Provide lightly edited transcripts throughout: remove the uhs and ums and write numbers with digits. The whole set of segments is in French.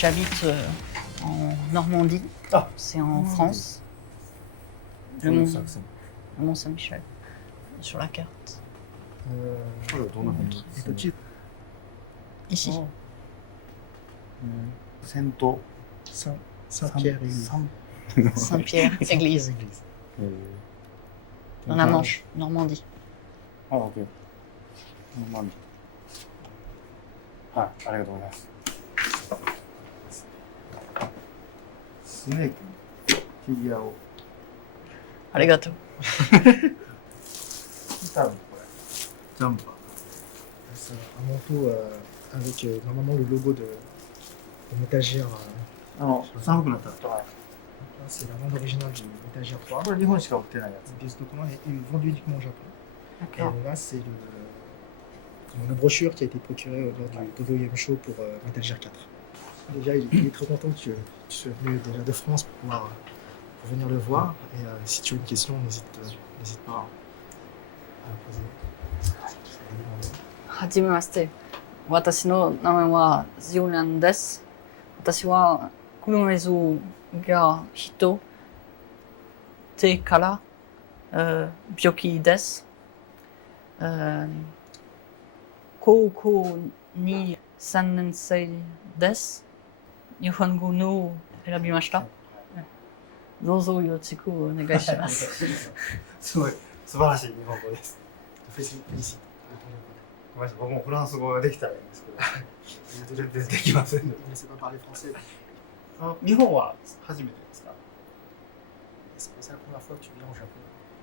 J'habite en Normandie, Ah. c'est en France, le Mont Saint-Michel, sur la carte. Ici. Saint-Pierre-Église. Saint-Pierre, église, dans la Manche, Normandie. Ah, ok. はい、ありがとうございます。スネークのフィギュアを。ありがとう。多分これ。ジャンパー。C'est un manteau avec normalement le logo de Metal 寒くなったら。C'est la bande originale du Metal Gear 3. これ日本しか売ってないやつ。Ce document est vendu uniquement au Japon. Et D'accord. là, c'est la brochure qui a été procurée lors du Tokyo Game Show pour Metal Gear 4. Déjà, il est très content que tu sois venu déjà de France pour pouvoir pour venir le voir. Et si tu as une question, n'hésite pas à la poser. はじめまして。私の名前はジオランです。私は車椅子が人手から病気です。高校に3年生です。日本語の選びました。どうぞよろしくお願いします。すごい素晴らしい日本語です。Félicite. ごめんなさい、僕もフランス語ができたらいいんですけど、全然できません。Il ne sait pas parler français. 日本は初めてですか？ C'est la première fois que tu viens au Japon.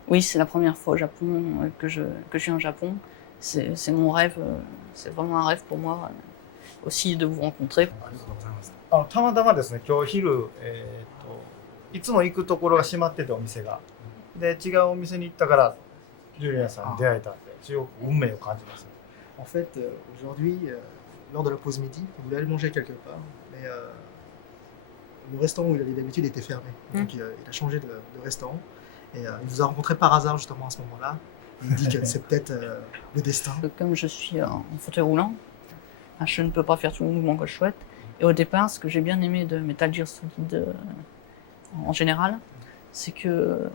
Oui, c'est la première fois au Japon que je suis au Japon. C'est mon rêve, c'est vraiment un rêve pour moi aussi de vous rencontrer. ありがとうございます。たまたまですね、今日昼、いつも行くところが閉まっててお店が。で、違うお店に行ったから、ジュリアさんに出会えたんで、すごく運命を感じます。En fait, aujourd'hui, lors de la pause midi, il voulait aller manger quelque part, mais le restaurant où il allait d'habitude était fermé. Donc il a changé de restaurant et il nous a rencontrés par hasard justement à ce moment-là. Il dit que c'est peut-être le destin. Comme je suis en fauteuil roulant, je ne peux pas faire tout le mouvement que je souhaite. Et au départ, ce que j'ai bien aimé de Metal Gear Solid en général, c'est que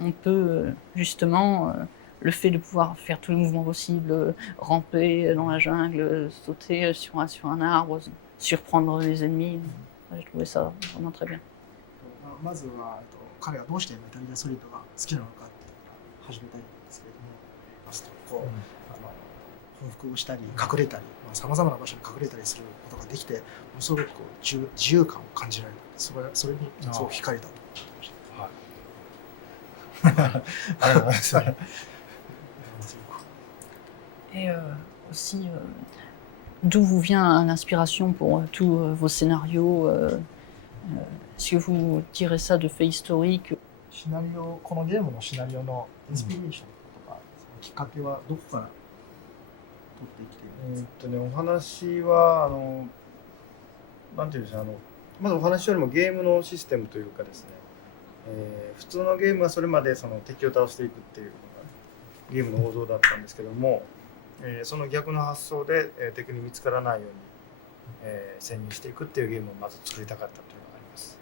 on peut justement le fait de pouvoir faire tous les mouvements possibles, ramper dans la jungle, sauter sur un arbre, surprendre les ennemis. J'ai trouvé ça vraiment très bien. まずは彼がどうしてメタルギアソリッドが好きなのかって始めたいんですけれども、こう報復をしたり隠れたり、さまざまな場所に隠れたりすることができて、ものすごくこう自由感を感じられる。それにすごく惹かれたと。ありがとうございます。Et aussi, d'où vous vient l'inspiration pour tous vos scénarios Est-ce que vous tirez ça de faits historiques? シナリオ、このゲームのシナリオのインスピレーションとか、そのきっかけはどこから取ってきているんですか？お話はなんていうんでしょう、まずお話よりもゲームのシステムというかですね、普通のゲームはそれまでその敵を倒していくっていうのがゲームの王道だったんですけども、その逆の発想で、敵に見つからないように、潜入していくっていうゲームをまず作りたかったというのがあります。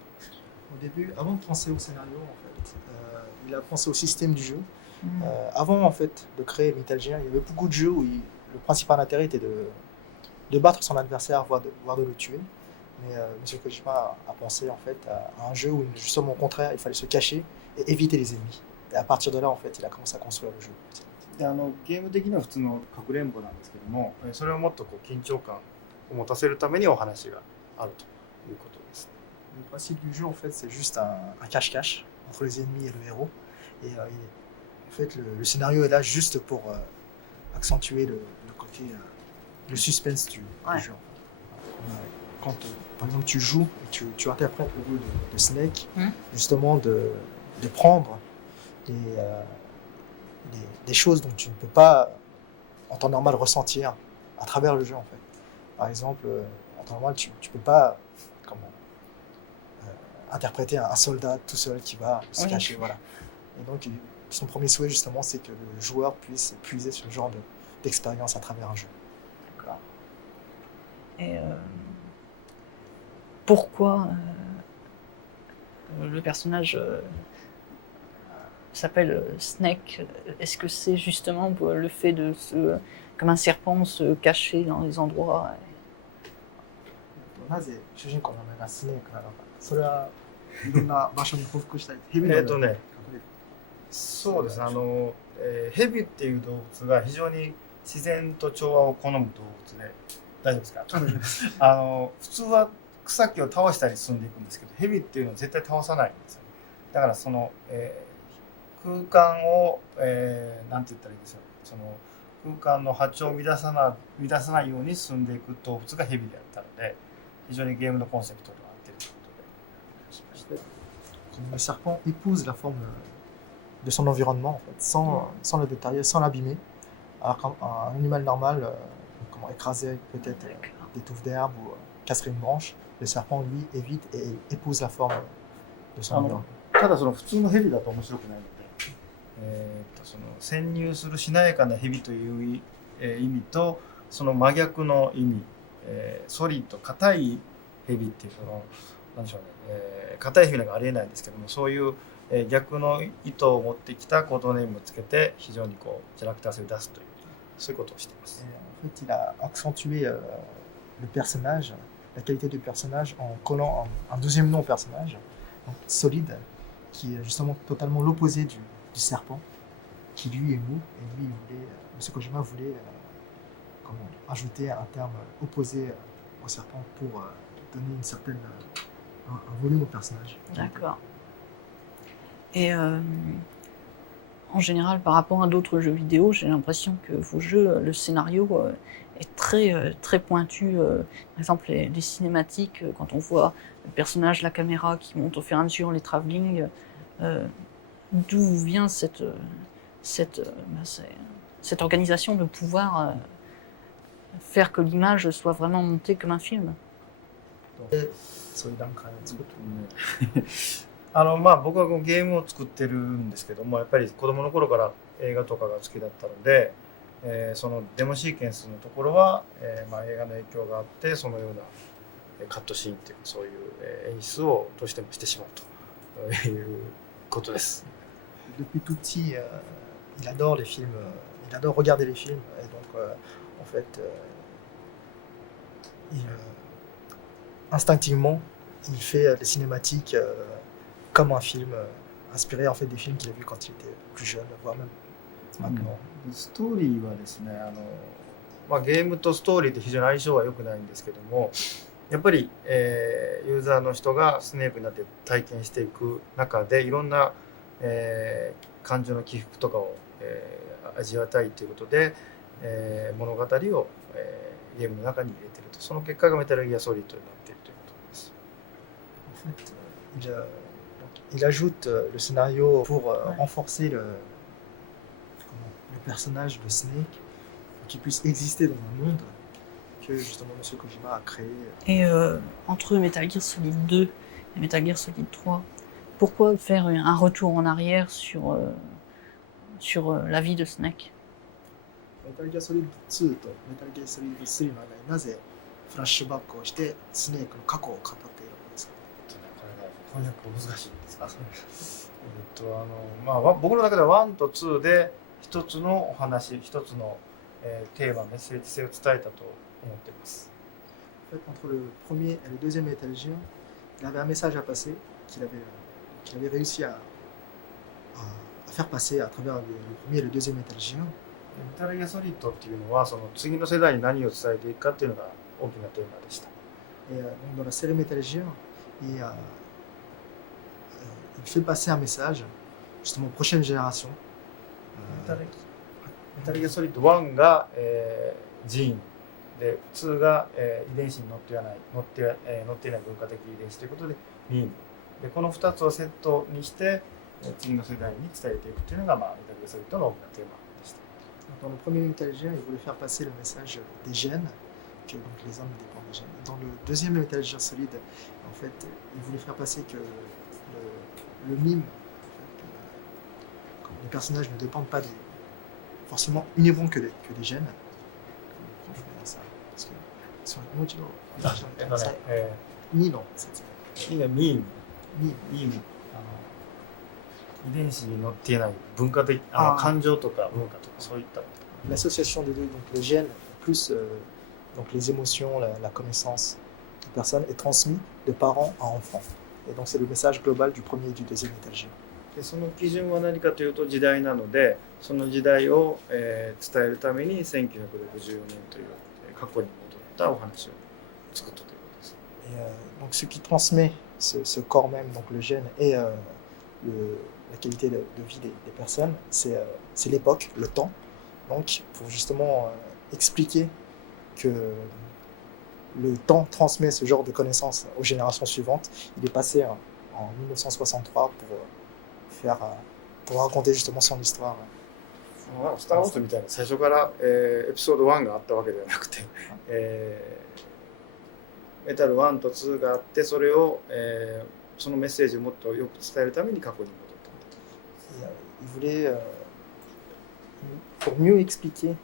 Au début, avant de penser au scénario, en fait, il a pensé au système du jeu. Avant, en fait, de créer Metal Gear, il y avait beaucoup de jeux où le principal intérêt était de battre son adversaire, voire de le tuer. Mais M. Kojima a pensé en fait à un jeu où justement au contraire, il fallait se cacher et éviter les ennemis. Et à partir de là, en fait, il a commencé à construire le jeu. でゲーム的には普通のかくれんぼなんですけども、それをもっとこう緊張感を持たせるためにお話があるということです。Le principe du jeu, en fait, c'est juste un cache-cache entre les ennemis et le héros. Et en fait, le scénario est là juste pour accentuer le côté, le suspense du jeu. Quand, par exemple, tu joues et tu interprètes le rôle de Snake, justement de prendre des choses dont tu ne peux pas, en temps normal, ressentir à travers le jeu, en fait. Par exemple, en temps normal, tu ne peux pas interpréter un soldat tout seul qui va se cacher. Voilà. Et donc, son premier souhait, justement, c'est que le joueur puisse puiser ce genre d'expérience à travers un jeu. D'accord. Et pourquoi le personnage s'appelle Snake. Est-ce que c'est justement le fait de comme un serpent, se cacher dans les endroits なぜ主人公の名前がスネークなのか、それはいろんな場所に報復したり、蛇のように隠れる。そうですね、ヘビっていう動物が非常に自然と調和を好む動物で、大丈夫ですか？普通は草木を倒したり進んでいくんですけど、ヘビっていうのは絶対倒さないんですよね。だからその、空間を、なんて言ったらいいでしょう、その空間の波長を乱さないように進んでいく動物がヘビであったので、非常にゲームのコンセプトと合っているということでしました。Le serpent épouse la forme de son environnement, en fait, sans le détailler, sans l'abîmer. Alors qu'un animal normal, comment écraser peut-être des touffes d'herbe ou casserait une branche, le serpent lui évite et épouse la forme de son environnement. ただその普通のヘビだと面白くないので、その潜入するしなやかなヘビという意味とその真逆の意味、ソリッド硬いヘビっていうそのなんでしょうね、硬いヘビなんかありえないんですけども、そういう逆の意図を持ってきたコードネームをつけて非常にこうキャラクター性を出すというそういうことをしています。En fait, il a accentué le personnage, la qualité du personnage en collant un deuxième nom au personnage, donc solide, qui est justement totalement l'opposé du serpent, qui lui est mou, et lui, M. Kojima voulait ajouter un terme opposé au serpent pour donner une certaine, un volume au personnage. D'accord. Et en général, par rapport à d'autres jeux vidéo, j'ai l'impression que vos jeux, le scénario est très pointu. Par exemple, les cinématiques, quand on voit le personnage, la caméra qui monte au fur et à mesure, les travelling, d'où vient cette organisation de pouvoir faire que l'image soit vraiment montée comme un film? そういう段階を作ってまあ僕はこうゲームを作ってるんですけども、やっぱり子供の頃から映画とかが好きだったので、そのデモシーケンスのところは、まあ、映画の影響があってそのようなカットシーンっていうそういう演出をどうしてもしてしまうということです。Depuis tout petit, il adore les films, il adore regarder les films, et donc en fait, instinctivement, il fait les cinématiques comme un film, inspiré en fait des films qu'il a vus quand il était plus jeune, voire même maintenant. ストーリーはですね、まあ、ゲームとストーリーって非常に相性は良くないんですけども、やっぱり、ユーザーの人がスネークになって体験していく中でいろんな、感情の起伏とかを、味わいたいということで、物語を、ゲームの中に入れていると、その結果がメタルギアソリッドになっているということです。En fait, il ajoute le scénario pour renforcer le personnage de Snake, pour qu'il puisse exister dans un monde que justement M. Kojima a créé. Et entre Metal Gear Solid 2 et Metal Gear Solid 3, pourquoi faire un retour en arrière sur la vie de Snake? Metal Gear Solid 2と Metal Gear Solid 3の間になぜフラッシュバックをしてスネークの過去を語っているのですか？これが翻訳難しいんですか？まあ僕の中では1と2で一つのお話、一つの、テーマ、メッセージ性を伝えたと思っています。En fait, entre le premier et le deuxième Metal Gear, il avait un message à passer qu'il avait réussi à faire passer à travers le premier et le deuxième Metal Gear. メタルギアソリッドっていうのはその次の世代に何を伝えていくかっていうのが大きなテーマでした。Et dans la série Metal Gear, il fait passer un message justement aux prochaines générations. メタルギアソリッド1が、ジーンで2が、遺伝子に乗っていない文化的遺伝子ということでミームで、この2つをセットにして次の世代に伝えていくというのが、まあ、メタルギアソリッドの大きなテーマでした。Dans le premier Metal Gear, il voulait faire passer le message des gènes, que donc les hommes dépendent des gènes. Dans le deuxième Metal Gear Solid, en fait, il voulait faire passer que le mime, en fait, les personnages ne dépendent pas forcément uniquement que des gènes. 2の説明。いやミーム2ミーム遺伝子に載っていない文化的感情とか文化とかそういった L'association des deux, donc le gène plus donc les émotions, la connaissance de personne est transmis de parents à enfants. Et donc c'est le message global du premier et du deuxième métal géant. でその基準は何かというと時代なのでその時代を、伝えるために1964年という過去に戻ったお話を作ったということです。 Et donc ce qui transmet ce corps même, donc le gène et la qualité de vie des personnes, c'est l'époque, le temps. Donc pour justement expliquer que le temps transmet ce genre de connaissances aux générations suivantes, il est passé en 1963 pour raconter justement son histoire. スター・ウォーズみたいな最初から、エピソード1があったわけではなくて、メタル1と2があってそれを、そのメッセージをもっとよく伝えるために過去に戻った。Il voulait, pour mieux expliquer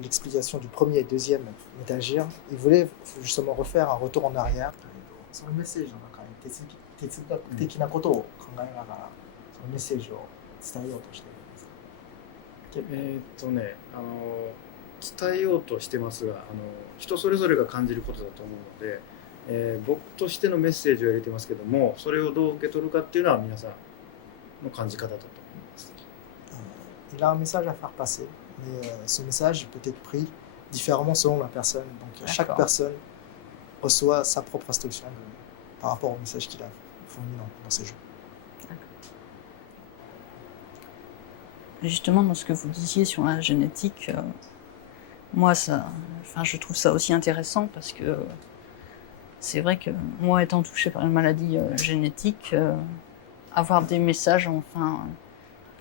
l'explication du premier et deuxième Metal Gear, il voulait justement refaire un retour en arrière. そのメッセージの中に哲学的なことを考えながら、そのメッセージを伝えようとしているんですか？伝えようとしてますが、人それぞれが感じることだと思うので、僕としてのメッセージを入れてますけども、それをどう受け取るかっていうのは皆さんの感じ方だと思います。Il a un message à faire passer, mais ce message peut être pris différemment selon la personne. Donc chaque personne reçoit sa propre instruction par rapport au message qu'il a fourni dans ses jeux. Justement, dans ce que vous disiez sur la génétique, moi, je trouve ça aussi intéressant parce que c'est vrai que moi, étant touchée par une maladie génétique, avoir des messages, enfin,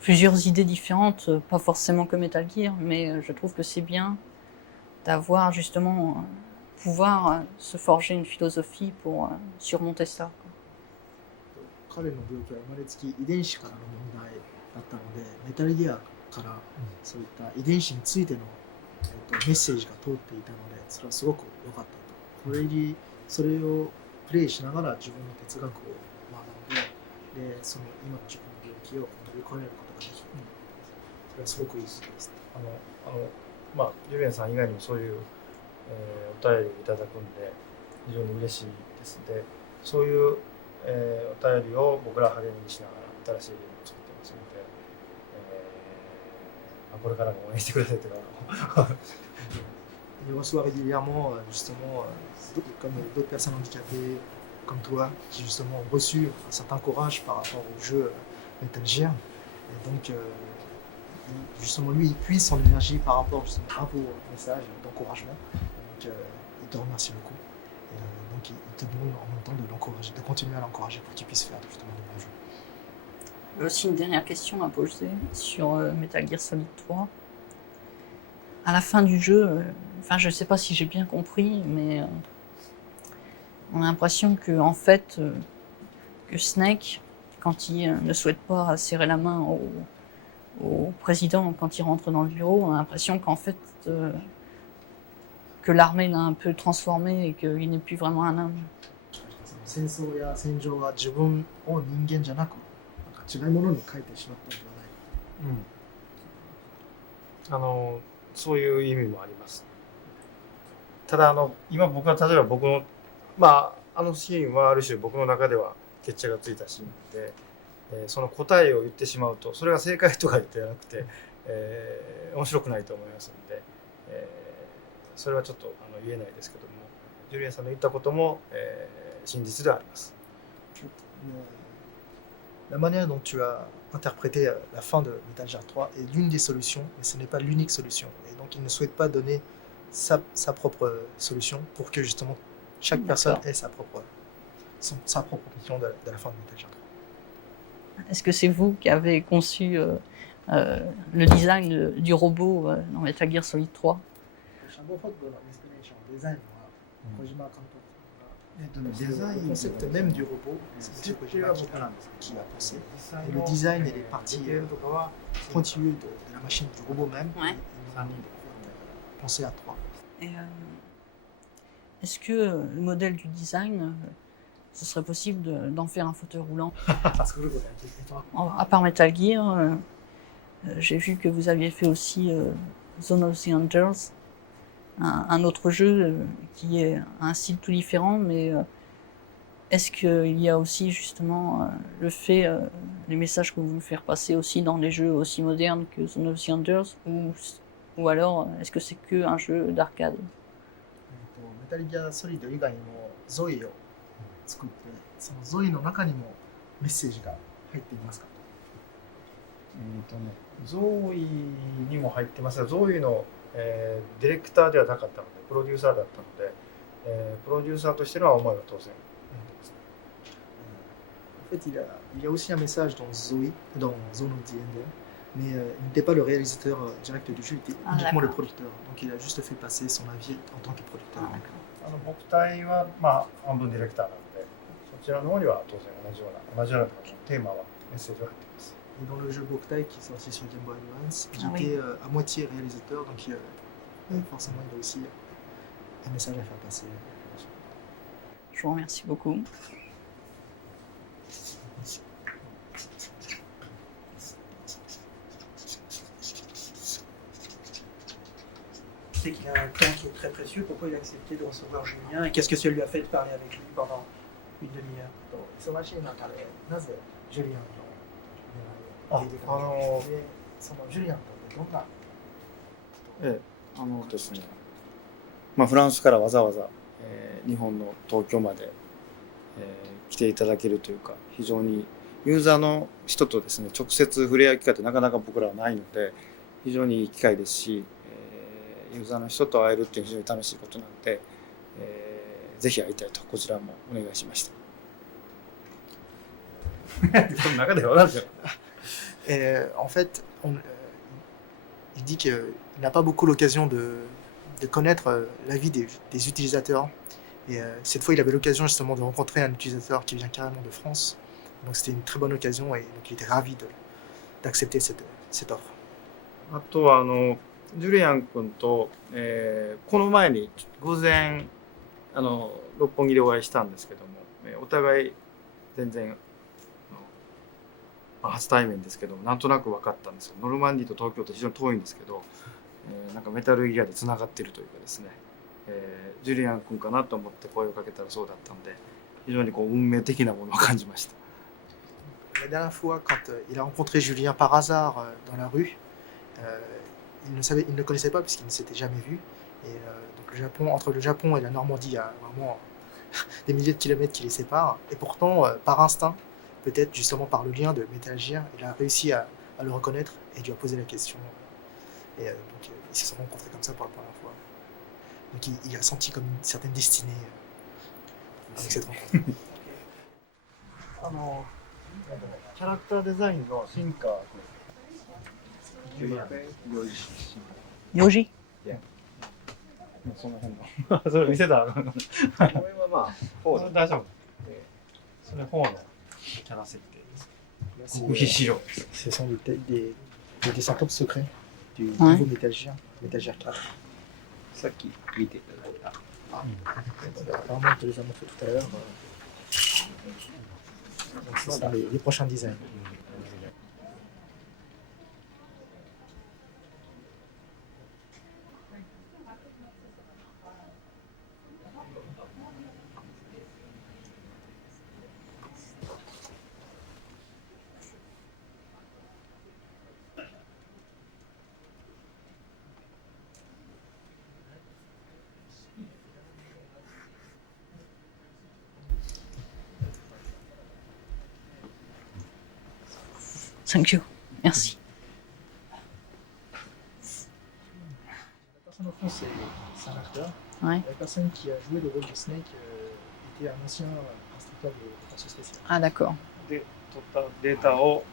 plusieurs idées différentes, pas forcément que Metal Gear, mais je trouve que c'est bien d'avoir justement pouvoir se forger une philosophie pour surmonter ça. 彼の病気は生まれつき遺伝子からの問題だったので、メタルギアからそういった遺伝子についての、メッセージが通っていたので、それはすごく良かったと。それをプレイしながら自分の哲学を学んで、その今の自分の病気を乗り越えることができる。それはすごくいいです。ジュリアンさん以外にもそういう、お便りをいただくんで非常に嬉しいですので、そういう、お便りを僕ら励みにしながら新しいゲームを作ってますので、これからも応援してくださいというか。Il reçoit régulièrement justement comme d'autres personnes handicapées comme toi qui justement ont reçu un certain courage par rapport au jeu Metal Gear. Et donc justement lui il puise son énergie par rapport justement à vos messages d'encouragement. Donc il te remercie beaucoup. Et donc il te demande en même temps de l'encourager, de continuer à l'encourager pour qu'il puisse faire justement de bons jeux. Aussi une dernière question à poser sur Metal Gear Solid 3. À la fin du jeu, je ne sais pas si j'ai bien compris, mais on a l'impression que en fait, que Snake, quand il ne souhaite pas serrer la main au président quand il rentre dans le bureau, on a l'impression qu'en fait, que l'armée l'a un peu transformé et qu'il n'est plus vraiment un homme. 戦争や戦場が自分を人間じゃなく、違うものに変えてしまったのではないか。そういう意味もあります。ただ今僕は例えば僕のあのシーンはある種僕の中では決着がついたシーンで、その答えを言ってしまうとそれが正解とかじゃなくて、面白くないと思いますので、それはちょっと言えないですけども、ジュリアンさんの言ったことも、真実ではあります。La manière dont tu as interprété la fin de Metal Gear 3 est l'une des solutions, mais ce n'est pas l'unique solution. Et donc il ne souhaite pas donner sa propre solution pour que justement chaque personne ait sa propre vision de la fin de Metal Gear 3. Est-ce que c'est vous qui avez conçu le design du robot dans Metal Gear Solid 3? デザイン、コンセプトmême du robot, c'est M. Kojima qui a pensé. Et le design et les parties pointilleuses de la machine du robot même, il a pensé à 3. est-ce que le modèle du design, ce serait possible d'en faire un fauteuil roulant? 作ることができると。 À part Metal Gear, j'ai vu que vous aviez fait aussi Zone of the Enders, un autre jeu qui est un style tout différent, mais est-ce qu'il y a aussi justement le fait, les messages que vous voulez faire passer aussi dans des jeux aussi modernes que Zone of the Enders, ou alors est-ce que c'est que un jeu d'arcade? メタルギアソリッド以外にもゾイを作って、そのゾイの中にもメッセージが入っていますか？ゾーイにも入ってますが、ゾーイの、ディレクターではなかったので、プロデューサーだったので、プロデューサーとしての思いは当然。En fait, il y a aussi un message dans Zoe, dans Zone of the Ender, mais il n'était pas le réalisateur direct du jeu, il était uniquement le producteur. Donc il a juste fait passer son avis en tant que producteur. 僕隊は、半分ディレクターなので、そちらの方には当然同じようなテーマはメッセージが入っています。 Et dans le jeu Boktai qui est sorti sur Game Boy Advance, j'étais à moitié réalisateur, donc forcément il y a aussi un message à faire passer. Je vous remercie beaucoup. C'est qu'il a un temps qui est très précieux, pourquoi il a accepté de recevoir Julien et qu'est-ce que ça lui a fait de parler avec lui pendant une demi-heure. 忙しい中でなぜジュリアンのそのジュリアンとどんなですね、フランスからわざわざ、日本の東京まで、来ていただけるというか、非常にユーザーの人とですね直接触れ合う機会ってなかなか僕らはないので、非常にいい機会ですし、ユーザーの人と会えるっていう非常に楽しいことなので、ぜひ会いたいとこちらもお願いしました。その中では何ですよ。En fait, il dit qu'il n'a pas beaucoup l'occasion de connaître la vie des utilisateurs. Et cette fois, il avait l'occasion justement de rencontrer un utilisateur qui vient carrément de France. Donc c'était une très bonne occasion et donc il était ravi d'accepter cette offre. あとはジュリアン君と、この前に偶然六本木でお会いしたんですけども、お互い全然初対面ですけど、なんとなく分かったんですけど、ノルマンディと東京って非常に遠いんですけど、なんかメタルギアでつながっているというかですね、ジュリアン君かなと思って声をかけたらそうだったので、非常に運命的なものを感じました。La dernière fois, quand il a rencontré Julien par hasard dans la rue, il ne connaissait pas puisqu'il ne s'était jamais vu. Et donc entre le Japon et la Normandie, il y a vraiment des milliers de kilomètres qui les séparent. Et pourtant, par instinct, peut-être justement par le lien de Metal Gear, il a réussi à le reconnaître et lui a posé la question. Et donc ils se sont rencontrés comme ça pour la première fois. Donc il a senti comme une certaine destinée avec cette rencontre. キャラクターデザインの進化ヨジその辺のそれ見せたらこれは大丈夫。それ4のキャラ設定です。極秘資料。Ce sont des dessins top secrets du nouveau Metal Gear 4. さっき見ていただいた。Apparemment, on te les a montrés tout à l'heure. Donc, ce sont les prochains designs. Thank you. Merci. La personne au fond, c'est un acteur. Ouais. La personne qui a joué le rôle de Snake était un ancien instructeur de forces spéciales. Ah d'accord. で取ったデータを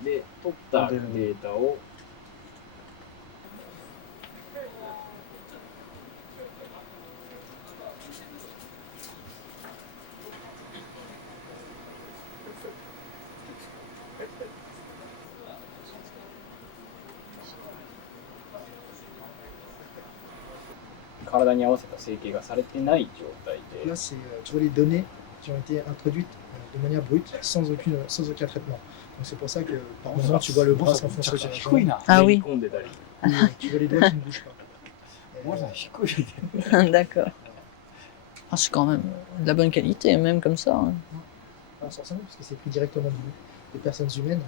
体に合わせた整形がされてない状態で。 Là, tu vois les données qui ont été introduites de manière brute, sans aucun traitement. Donc c'est pour ça que par moment tu vois le bras s'enfoncer sur la jambe, Ah oui. 込んでたり。 tu vois les doigts qui ne bougent pas. もし低いで。 D'accord. Ah, c'est quand même de la bonne qualité, même comme ça. Hein. Pas forcément, parce que c'est pris directement des personnes humaines.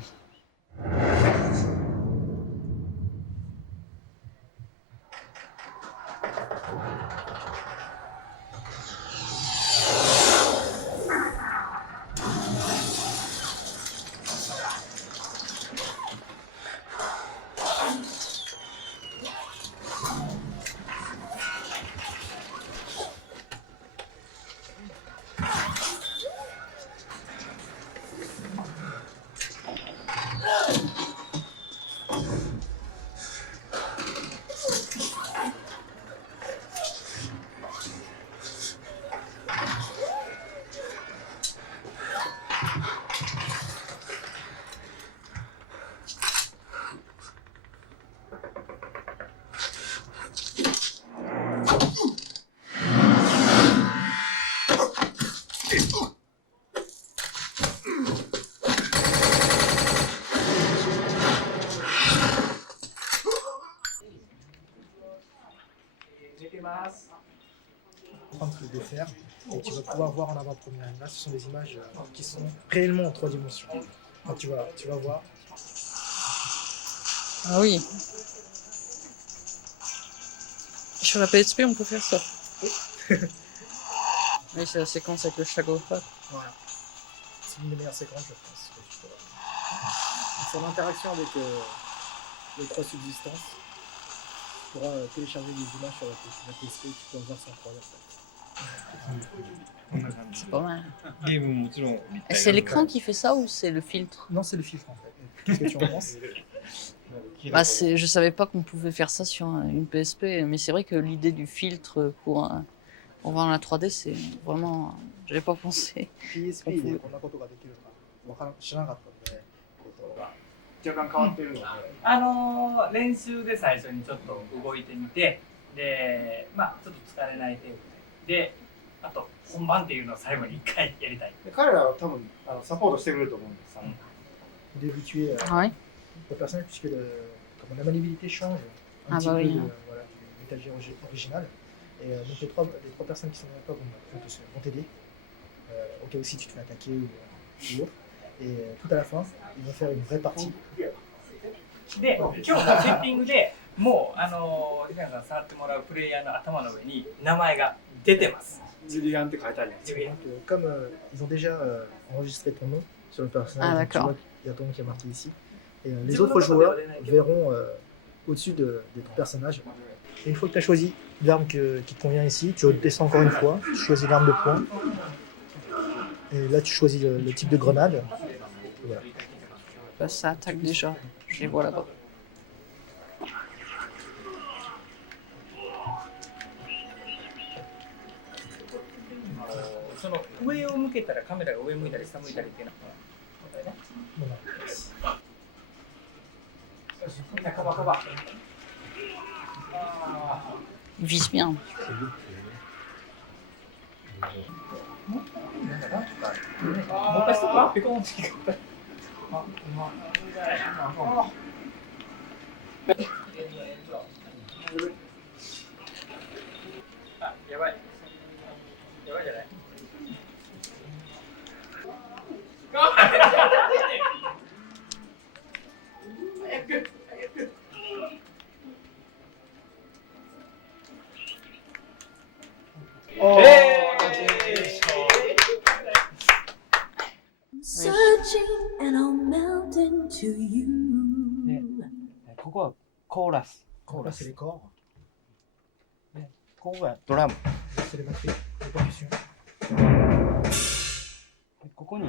Prendre le défaire et tu vas pouvoir voir en avant-première. Là, ce sont des images qui sont réellement en 3 dimensions. Donc, tu vas voir. Ah oui. Sur la PSP, on peut faire ça. Oui, c'est la séquence avec le chagophat. Voilà. C'est une des meilleures séquences, je pense. Que tu peux avoir. Donc, c'est en interaction avec les 3 subsistances. Tu pourras télécharger des images sur la PSP, tu pourras voir, c'est incroyable. C'est pas mal. ゲームももちろん Et c'est l'écran qui fait ça ou c'est le filtre? Non, c'est le filtre en fait. Qu'est-ce que tu en penses? Bah, je savais pas qu'on pouvait faire ça sur une PSP, mais c'est vrai que l'idée du filtre pour voir la 3D, c'est vraiment. J'avais pas pensé. PSP でこんなことができるのか知らなかったので、若干変わってるので、練習で最初にちょっと動いてみて、で、まあちょっと疲れない程度で、あと本番っていうのを最後に1回やりたい。で彼らは多分サポートしてくれると思うんです。Au début, tu es Ah ouais? le personnage puisque comme la maniabilité change un Ah petit bah peu oui, de, hein. voilà, du Metal Gear original. Et donc les trois personnes qui sont dans la table vont t'aider au cas où si tu te fais attaquer ou autre. Et tout à la fin, ils vont faire une vraie partie. で、今日のセッティングでもうリカさん触ってもらうプレイヤーの頭の上に名前が出てます。ジュリアンって書いてあります。 Donc, comme ils ont déjà enregistré ton nom sur le personnage, Ah, donc tu d'accord. vois qu'il y a ton nom qui est marqué ici. Et les autres joueurs verront au-dessus des personnages. Et une fois que tu as choisi l'arme qui te convient ici, tu redescends encore une fois, tu choisis l'arme de poing. Et là, tu choisis le type de grenade. Et voilà. Bah, ça attaque déjà. Je les vois là-bas. その上を向けたらカメラが上向いたり下向いたりっていうのは問題ね。カバカバ。Ils visent bien. もう一回ストップペコンって聞こえた。あ、やばい。やばいじゃない。Searching and I'll melt into you. ここはコーラス Là, c'est les corps. ここがドラム Là, c'est les batteries, les percussions. でここに、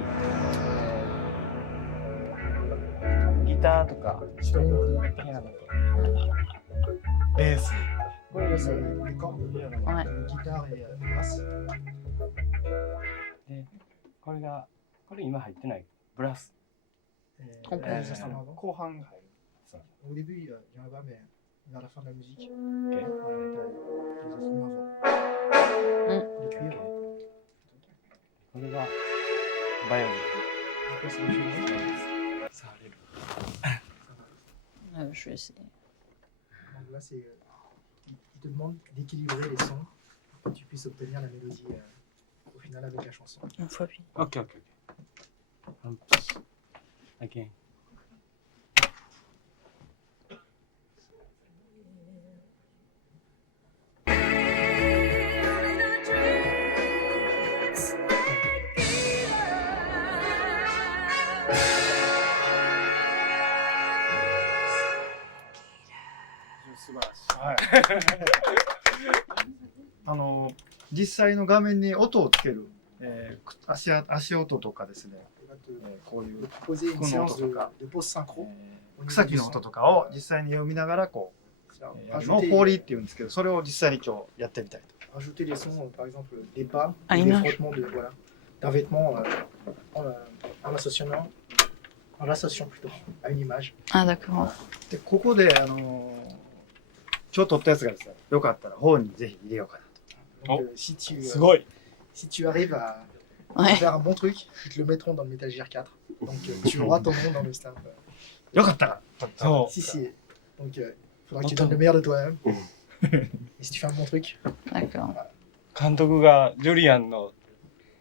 ギターとか String, ピアノとかベース là, c'est les cordes, Ouais. guitare et basse. でこれ今入ってないブラス Et Trompette. là, les instruments avant. 後半が入る。 Au début, il y en avait pas, mais vers la fin de la musique. OK。 Les instruments avant. Les cuivres. これがバイオリン。 Après, c'est le violon. される。 Je vais essayer. Donc là, c'est, il te demande d'équilibrer les sons pour que tu puisses obtenir la mélodie au final avec la chanson. Une fois puis. OK OK OK。Again。 素晴らしい。はい。実際の画面に音をつける、足音とかですね、 Il va te こういう、 proposer une Qu'on séance de, entend. de pause synchro. 草木の音とかを実際に読みながらこう、やるのをフォーリーって言うんですけど、それを実際に今日やってみたいと。 Rajouter les sons, par exemple des pas, À ou des l'image. frottements voilà, d'un vêtement en l'associant plutôt à une image. Ah, d'accord. でここで今日撮ったやつがですね、よかったら本にぜひ入れようかなと。 Donc, Oh. si, tu, すごい。 si tu arrives à Ouais. faire un bon truc, ils te le mettront dans le Metal Gear 4. Donc tu auras ton nom dans le staff. よかったら。そ Si, si. Donc il faudra que tu donnes le meilleur de toi-même. Et si tu fais un bon truc, D'accord. う。監督がジュリアンの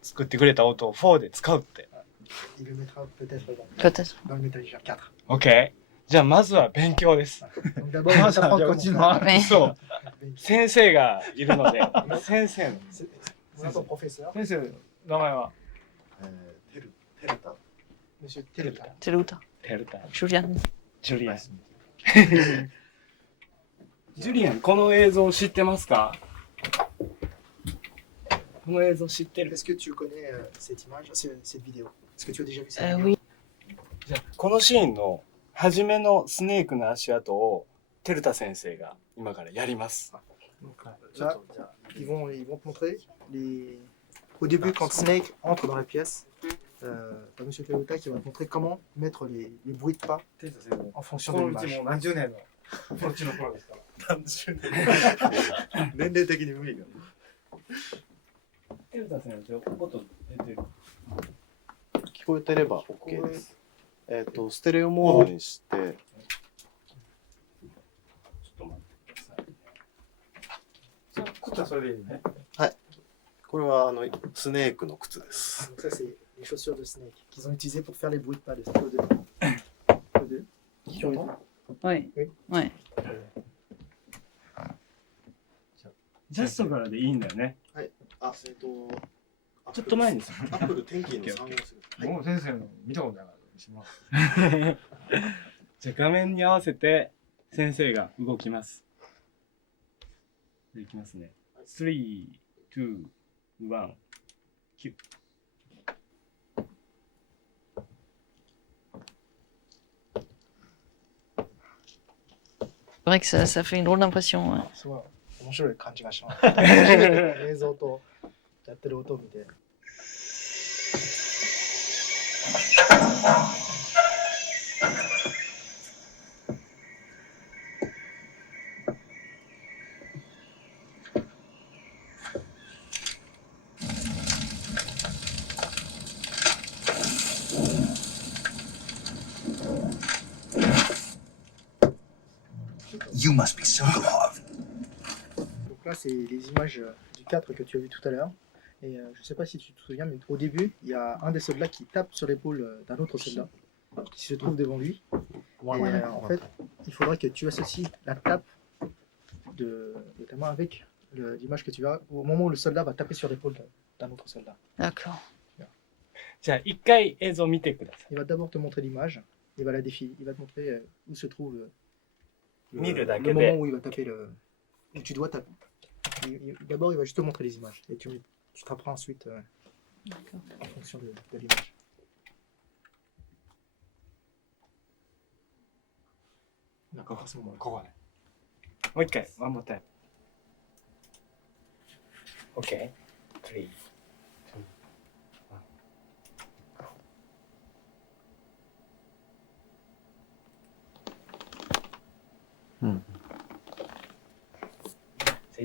作ってくれた音を4で使うって。 il le mettra peut-être Peut-être. dans le Metal Gear 4. OK。じゃあまずは勉強です。 Donc d'abord, il va t'apprendre じゃあ comment うちの faire. ねそう。先生がいるので、先生の。 On a ton professeur, 先生、名前はテルタ Monsieur Teleta. Teluta. テルタ。 Julian. ジュリアン。ジュリアン、この映像知ってますか？この映像知ってる？ Est-ce que tu connais cette image, cette vidéo? Est-ce que tu as déjà vu cette vidéo? Oui. じゃあこのシーンの初めのスネークの足跡をテルタ先生が今からやります。 Donc, là, ils vont te montrer au début quand Snake entre dans la pièce. T'as Monsieur Teleta qui va te montrer comment mettre les bruits de pas 天才先生 en fonction こ de のうち l'image. もう何十年のこっちの頃ですから。年齢的に無理が。テルタ先生、音出てる。聞こえてれば OK です。ステレオモードにして、ちょっと待ってください。靴はそれでいいね。これはスネークの靴です。 Donc ça c'est les chaussures de Snake qu'ils ont utilisées pour faire les bruits de pas de Snake. O2. Tu entends? Oui. Oui. Ouais. ジャストからでいいんだよね。あ、ちょっと前にする。アップル天気の3をする。もう先生の見たことないからします。じゃあ画面に合わせて先生が動きます。いきますね。3、2、1、キュッ。 C'est vrai que ça fait une drôle d'impression. Ouais. すごい面白い感じがします。映像とやってる音を見て。 You must be Sokolov. Donc là, c'est les images du 4 que tu as vu tout à l'heure. Et je sais pas si tu te souviens, mais au début, il y a un des soldats qui tape sur l'épaule d'un autre soldat qui se trouve devant lui. Et en fait, il faudra que tu associes la tape de ta main avec l'image que tu as au moment où le soldat va taper sur l'épaule d'un autre soldat. D'accord. じゃあ一回映像見てください。 Il va d'abord te montrer l'image, il va la défiler, il va te montrer où se trouve Mille le moment où il va taper où tu dois taper. D'abord, il va juste te montrer les images et tu taperas ensuite D'accord. en fonction de l'image. こ À ce moment-là. こね。もう一回、ワンモータイム。OK。3、2、1。うん。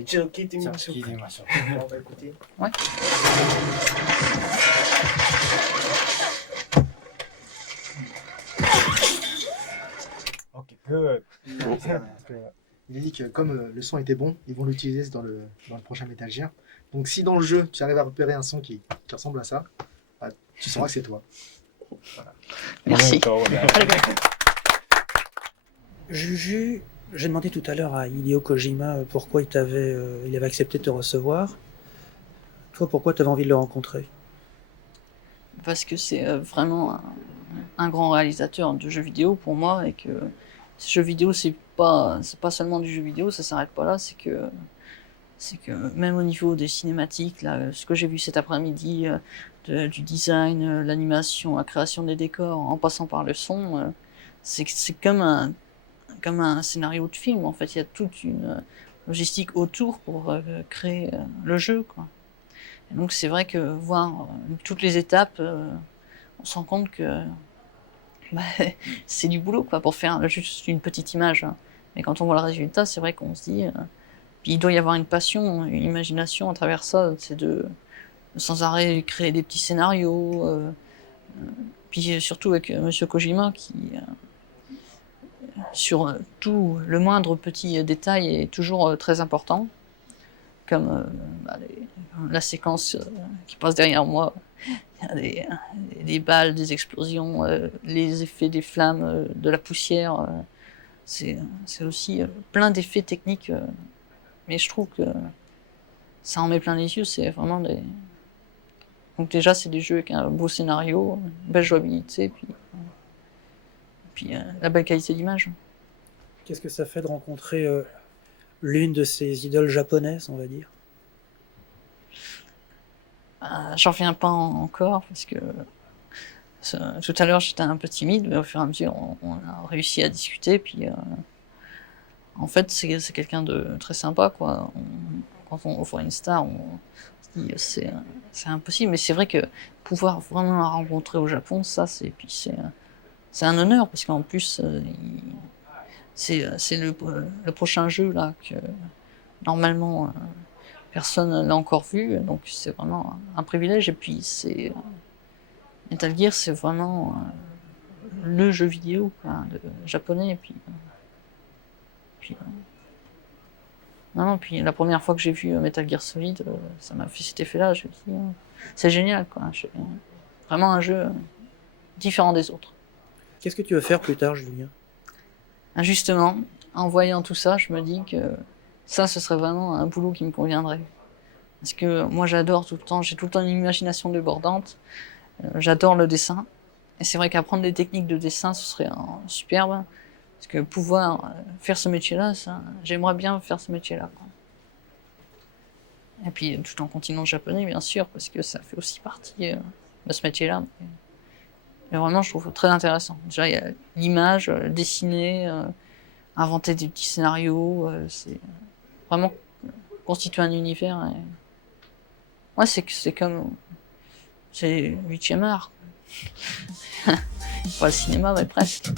一応聞いてみましょうか。聞いてみましょう。 On va écouter. Ouais. OK, good. Il a dit que comme le son était bon, ils vont l'utiliser dans le prochain Metal Gear. Donc si dans le jeu, tu arrives à repérer un son qui ressemble à ça, bah, tu sauras que c'est toi. Merci. Très bien. Juju, j'ai demandé tout à l'heure à Hideo Kojima pourquoi il avait accepté de te recevoir. Toi, pourquoi tu avais envie de le rencontrer? Parce que c'est vraiment un grand réalisateur de jeux vidéo pour moi, et que ce jeu vidéo, c'est pas seulement du jeu vidéo, ça s'arrête pas là, c'est que même au niveau des cinématiques, là, ce que j'ai vu cet après-midi, du design, l'animation, la création des décors, en passant par le son, c'est comme un scénario de film. En fait, il y a toute une logistique autour pour créer le jeu, quoi. Et donc c'est vrai que voir toutes les étapes, on se rend compte que bah, c'est du boulot, quoi, pour faire juste une petite image, hein. Mais quand on voit le résultat, c'est vrai qu'on se dit... Puis il doit y avoir une passion, une imagination à travers ça, c'est de sans arrêt créer des petits scénarios. Puis surtout avec Monsieur Kojima qui, sur tout le moindre petit détail, est toujours très important. Comme la séquence qui passe derrière moi, il y a des balles, des explosions, les effets des flammes, de la poussière. C'est aussi plein d'effets techniques. Mais je trouve que ça en met plein les yeux, c'est vraiment des... Donc déjà, c'est des jeux avec un beau scénario, une belle jouabilité, puis la belle qualité d'image. Qu'est-ce que ça fait de rencontrer l'une de ces idoles japonaises, on va dire? J'en reviens pas encore, parce que tout à l'heure, j'étais un peu timide, mais au fur et à mesure, on a réussi à discuter, puis... En fait, c'est quelqu'un de très sympa, quoi. Quand on voit une star, on se dit c'est impossible. Mais c'est vrai que pouvoir vraiment la rencontrer au Japon, ça, c'est un honneur, parce qu'en plus, c'est le prochain jeu là que normalement personne l'a encore vu, donc c'est vraiment un privilège. Et puis Metal Gear, c'est vraiment le jeu vidéo, quoi, japonais. Et puis non, puis la première fois que j'ai vu Metal Gear Solid, ça m'a fait cet effet-là. Je me suis dit, c'est génial, quoi. Vraiment un jeu différent des autres. Qu'est-ce que tu veux faire plus tard, Julien? Justement, en voyant tout ça, je me dis que ça, ce serait vraiment un boulot qui me conviendrait. Parce que moi, j'adore tout le temps, j'ai tout le temps une imagination débordante. J'adore le dessin. Et c'est vrai qu'apprendre des techniques de dessin, ce serait superbe. Parce que pouvoir faire ce métier-là, j'aimerais bien faire ce métier-là, quoi. Et puis tout en continuant le japonais, bien sûr, parce que ça fait aussi partie de ce métier-là. Mais vraiment, je trouve très intéressant. Déjà, il y a l'image, dessiner, inventer des petits scénarios, c'est vraiment constituer un univers. Ouais, c'est comme... C'est 8e art. Pas le cinéma, mais presque.